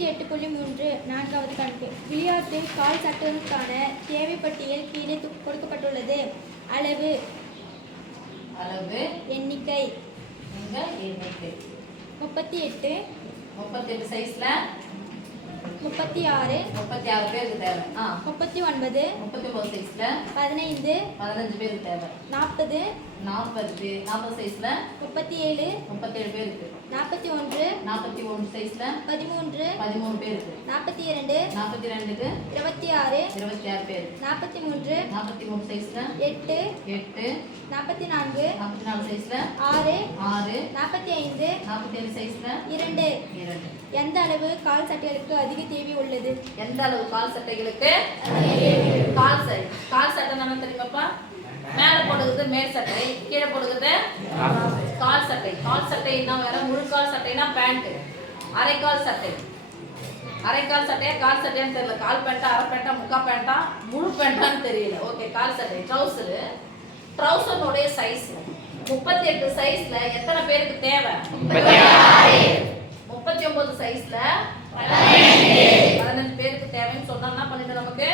நூற்றி எட்டு புள்ளி மூன்று நான்காவது கணக்கு. விளையாட்டு கால் சட்டங்களுக்கான தேவை பட்டியல் கீழே கொடுக்கப்பட்டுள்ளது. அளவு. அளவு. எண்ணிக்கை. எண்ணிக்கை. முப்பத்தி எட்டு. முப்பத்தி எட்டு சைஸ்ல முப்பத்தி ஆறு. முப்பத்தி ஆறு பேருக்கு தேவை. ஆ முப்பத்தி ஒன்பது. முப்பத்தி ஒன்பது சைஸ்ல பதினைந்து. பதினஞ்சு பேருக்கு தேவை. நாற்பது. நாற்பது நாற்பது சைஸ்ல முப்பத்தி ஏழு. முப்பத்தேழு பேருக்கு. நாற்பத்தி ஒன்று. நாற்பத்தி ஒன்று சைஸ்ல பதிமூன்று. பதிமூணு பேருக்கு. நாற்பத்தி இரண்டு. நாற்பத்தி ரெண்டுக்கு இருபத்தி ஆறு. இருபத்தி ஆறு பேர் நாற்பத்தி மூன்று. நாற்பத்தி மூணு சைஸ்ல எட்டு. எட்டு. நாற்பத்தி நான்கு. நாற்பத்தி நாலு சைஸ்ல ஆறு. ஆறு. நாற்பத்தி ஐந்து. நாற்பத்தி ஏழு சைஸ்ல இரண்டு. இரண்டு. எந்த அளவு கால் சட்டைகளுக்கு அதிக தேவை உள்ளது. எந்த அளவு கால் சட்டைகளுக்கு? கால் சட்டை கால் சட்டை தானே தெரியுமாப்பா மேல போடுறது மேல் சட்டை கீழே போடுறது கால் சட்டை. கால் சட்டைன்னா வேற? முழு கால் சட்டைனா பேண்ட் அரைக்கால் சட்டை. அரைக்கால் சட்டையா கால் சட்டையான்னு தெரியல. கால் பேண்டா அரை பேண்டா முக்கா பேண்டா முழு பேண்டான்னு தெரியல. ஓகே கால் சட்டை. ட்ரௌசரு ட்ரௌசருடைய சைஸ் முப்பத்தி எட்டு சைஸ்ல எத்தனை பேருக்கு தேவை? முப்பத்தி ஒன்பது சைஸ்ல தேவைன்னு சொன்னா என்ன பண்ணிட்டு நமக்கு?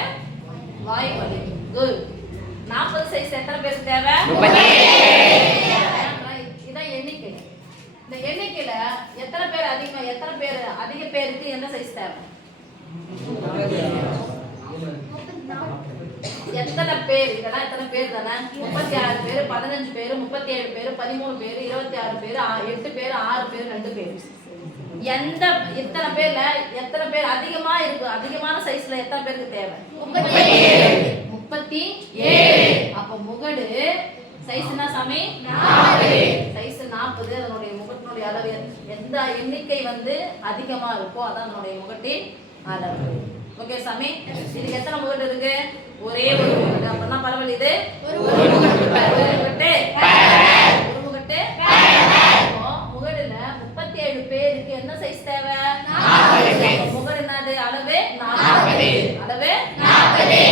வாய் வலி குட் நாற்பது சைஸ் எத்தனை பேருக்கு தேவை? இதான் எண்ணிக்கை. இந்த எண்ணிக்கையில எத்தனை பேர் அதிகமா எத்தனை பேர் அதிக பேருக்கு என்ன சைஸ் தேவை? எத்தனை பேர்? இதெல்லாம் எத்தனை பேர் தானே? முப்பத்தி ஆறு பேர் பதினஞ்சு பேர் முப்பத்தி ஏழு பேர் பதிமூணு பேர் இருபத்தி ஆறு பேர் எட்டு பேர் ஆறு பேர் ரெண்டு பேர். எந்த இத்தனை பேர்ல எத்தனை பேர் அதிகமா இருக்கு அதிகமான சைஸ்ல எத்தனை பேருக்கு தேவை? முப்பத்தி ஏழு அப்ப முகடு சைஸ் என்ன சாமி? சைஸ் நாற்பது அதனுடைய முகட்டினுடைய அளவு எந்த- எண்ணிக்கை வந்து அதிகமா இருக்கோ அதான் அதனுடைய முகட்டின் அளவு. ஓகே சாமி? இதுக்கு எத்தனை முகட்டு இருக்கு? ஒரே ஒரு முகட்டு அப்பதான் பரவாயில்ல இது.